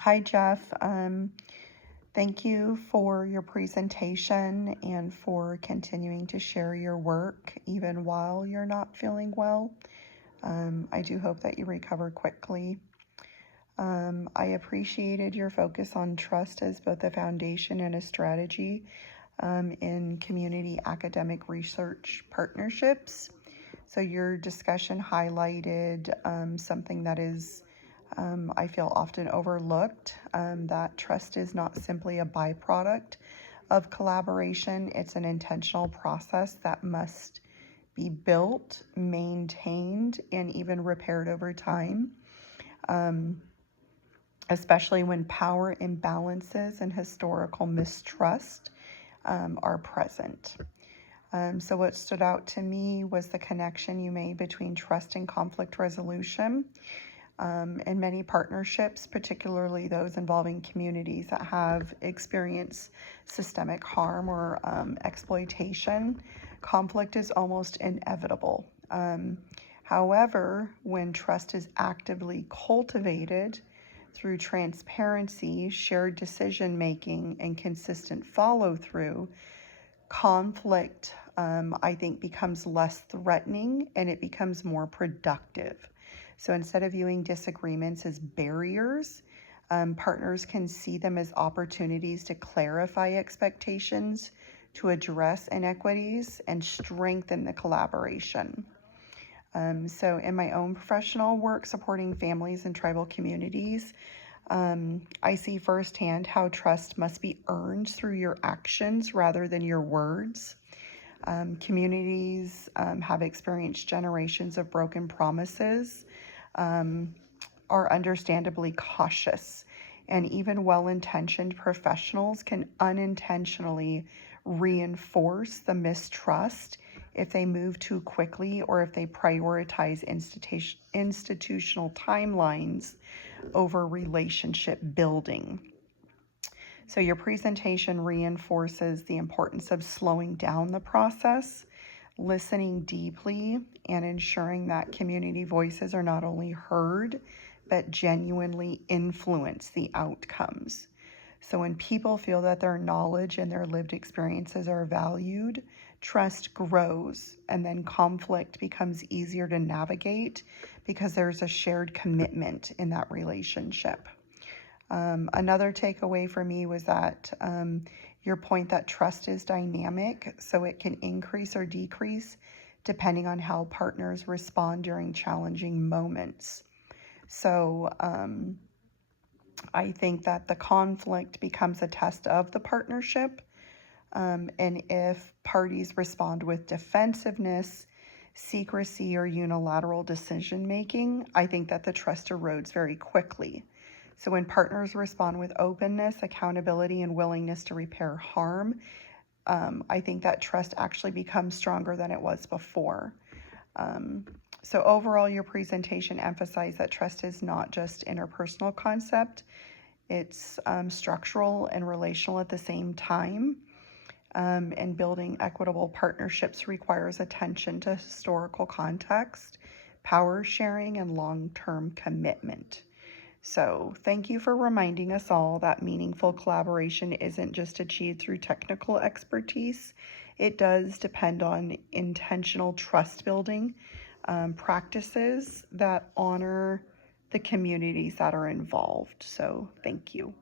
Hi, Jeff. Thank you for your presentation and for continuing to share your work even while you're not feeling well. I do hope that you recover quickly. I appreciated your focus on trust as both a foundation and a strategy in community academic research partnerships. So your discussion highlighted something that is, I feel, often overlooked, that trust is not simply a byproduct of collaboration. It's an intentional process that must be built, maintained, and even repaired over time, especially when power imbalances and historical mistrust are present. So what stood out to me was the connection you made between trust and conflict resolution. In many partnerships, particularly those involving communities that have experienced systemic harm or exploitation, conflict is almost inevitable. However, when trust is actively cultivated through transparency, shared decision making, and consistent follow through, conflict, I think, becomes less threatening and it becomes more productive. So instead of viewing disagreements as barriers, partners can see them as opportunities to clarify expectations, to address inequities, and strengthen the collaboration. So in my own professional work supporting families and tribal communities, I see firsthand how trust must be earned through your actions rather than your words. Communities have experienced generations of broken promises, are understandably cautious, and even well-intentioned professionals can unintentionally reinforce the mistrust if they move too quickly or if they prioritize institutional timelines over relationship building. So your presentation reinforces the importance of slowing down the process, listening deeply, and ensuring that community voices are not only heard, but genuinely influence the outcomes. So when people feel that their knowledge and their lived experiences are valued, trust grows, and then conflict becomes easier to navigate because there's a shared commitment in that relationship. Another takeaway for me was that your point that trust is dynamic, so it can increase or decrease depending on how partners respond during challenging moments. So I think that the conflict becomes a test of the partnership. And if parties respond with defensiveness, secrecy, or unilateral decision making, I think that the trust erodes very quickly. So when partners respond with openness, accountability, and willingness to repair harm, I think that trust actually becomes stronger than it was before. So overall, your presentation emphasized that trust is not just interpersonal concept, it's structural and relational at the same time. And building equitable partnerships requires attention to historical context, power sharing, and long-term commitment. So thank you for reminding us all that meaningful collaboration isn't just achieved through technical expertise. It does depend on intentional trust building practices that honor the communities that are involved. So thank you.